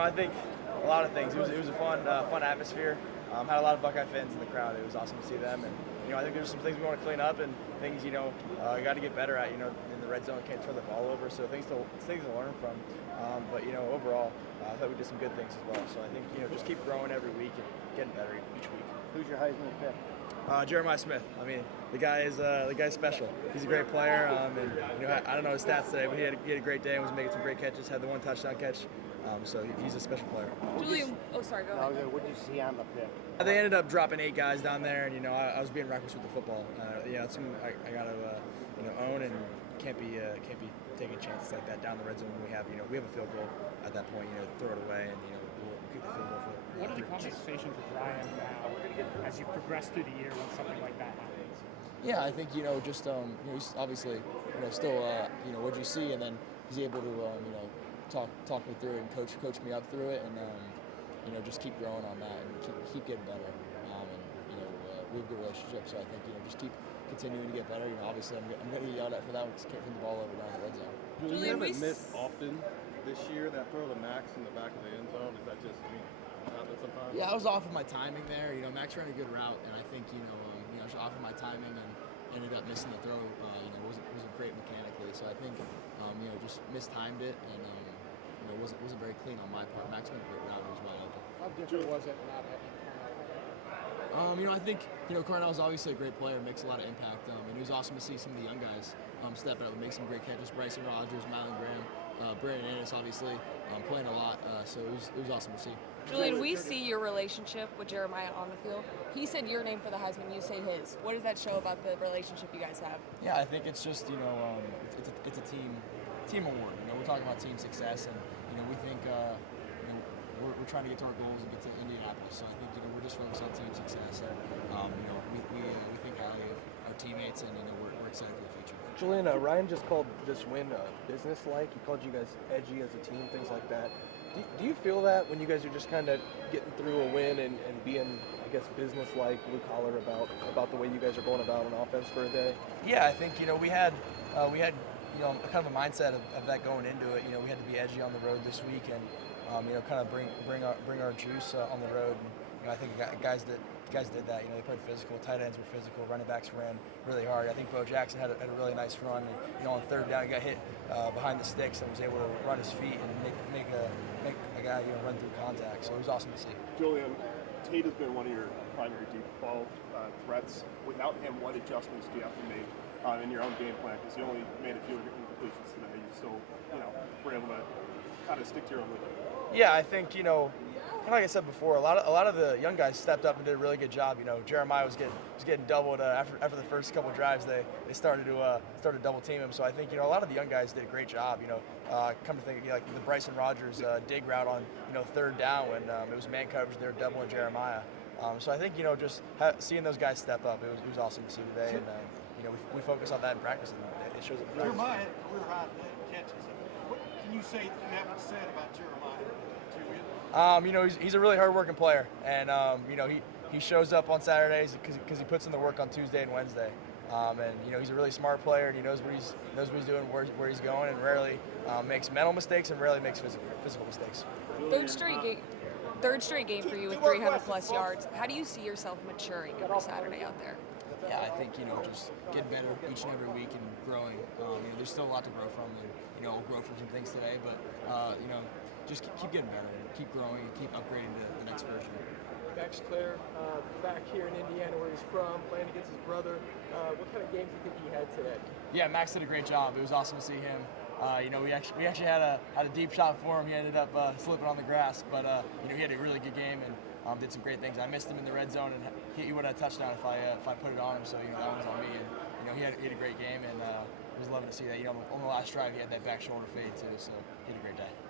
I think a lot of things. It was a fun atmosphere. Had a lot of Buckeye fans in the crowd. It was awesome to see them, and I think there's some things we want to clean up and things you got to get better at. In the red zone, can't turn the ball over, so things to learn from. But overall, I thought we did some good things as well. So I think just keep growing every week and getting better each week. Who's your Heisman pick? Jeremiah Smith. I mean, the guy's special. He's a great player, and I don't know his stats today, but he had a great day and was making some great catches. Had the one touchdown catch, so he's a special player. Julian, sorry, go ahead. What did you see on the pick? They ended up dropping 8 guys down there, and I was being reckless with the football. It's something I got to own, and can't be taking chances like that down the red zone when we have a field goal at that point. Throw it away, and we'll kick the field goal for. What are the conversations with Ryan now as you progress through the year when something like that happens? Yeah, I think just he's obviously still what'd you see, and then he's able to talk me through it and coach me up through it, and just keep growing on that and keep getting better. We have a good relationship, so I think just keep continuing to get better. Obviously I'm going to get yelled at for that because kicking the ball over down the red zone. Julian, you haven't missed often this year. That throw to Max in the back of the end zone, is that just happen sometimes? Yeah, I was off of my timing there. Max ran a good route, and I think I was off of my timing and ended up missing the throw. Wasn't great mechanically, so I think just mistimed it, and wasn't very clean on my part. Max ran a great route; it was wide open. How different was it not having I think Cornell's obviously a great player, makes a lot of impact, and it was awesome to see some of the young guys step up and make some great catches. Bryson Rogers, Mylan Graham, Brandon Ennis, obviously playing a lot, so it was awesome to see. Julian, we see your relationship with Jeremiah on the field. He said your name for the Heisman, you say his. What does that show about the relationship you guys have? Yeah, I think it's just it's a team award. We're talking about team success, and we think we're trying to get to our goals and get to Indianapolis. So I think we're just focused on team success, and we think highly of our teammates, and we're excited for the future. Julian, Ryan just called this win business-like. He called you guys edgy as a team, things like that. Do you feel that when you guys are just kind of getting through a win and being, I guess, business-like, blue-collar about the way you guys are going about on offense for a day? Yeah, I think we had kind of a mindset of that going into it. We had to be edgy on the road this week, and kind of bring our juice on the road. And I think guys did that. They played physical. Tight ends were physical. Running backs ran really hard. I think Bo Jackson had a really nice run. And, on third down, he got hit behind the sticks and was able to run his feet and make a guy run through contact. So it was awesome to see. Julian, Tate has been one of your primary deep ball threats. Without him, what adjustments do you have to make in your own game plan? Because you only made a few incompletions today. You still, were able to kind of stick to your own lead. Yeah, I think like I said before, a lot of the young guys stepped up and did a really good job. Jeremiah was getting doubled after the first couple drives. They started to double team him. So I think a lot of the young guys did a great job. Come to think of like the Bryson Rogers dig route on third down when it was man coverage. They were doubling Jeremiah. So I think just seeing those guys step up, it was awesome to see today. And we focus on that in practice, and it shows up. Jeremiah had a career high catches. What can you say you haven't said about Jeremiah? He's a really hard-working player, and he shows up on Saturdays because he puts in the work on Tuesday and Wednesday. And he's a really smart player, and he knows what he's doing, where he's going, and rarely makes mental mistakes and rarely makes physical mistakes. Third straight game for you with 300+ yards. How do you see yourself maturing every Saturday out there? Yeah, I think just getting better each and every week and growing. There's still a lot to grow from, and we'll grow from some things today, but just keep getting better, and keep growing, and keep upgrading to the next version. Max Clare, back here in Indiana, where he's from, playing against his brother. What kind of games do you think he had today? Yeah, Max did a great job. It was awesome to see him. We actually had a deep shot for him. He ended up slipping on the grass, but he had a really good game and did some great things. I missed him in the red zone, and he would have a touchdown if I put it on him. So that one's on me. And he had a great game, and it was lovely to see that. On the last drive, he had that back shoulder fade too. So he had a great day.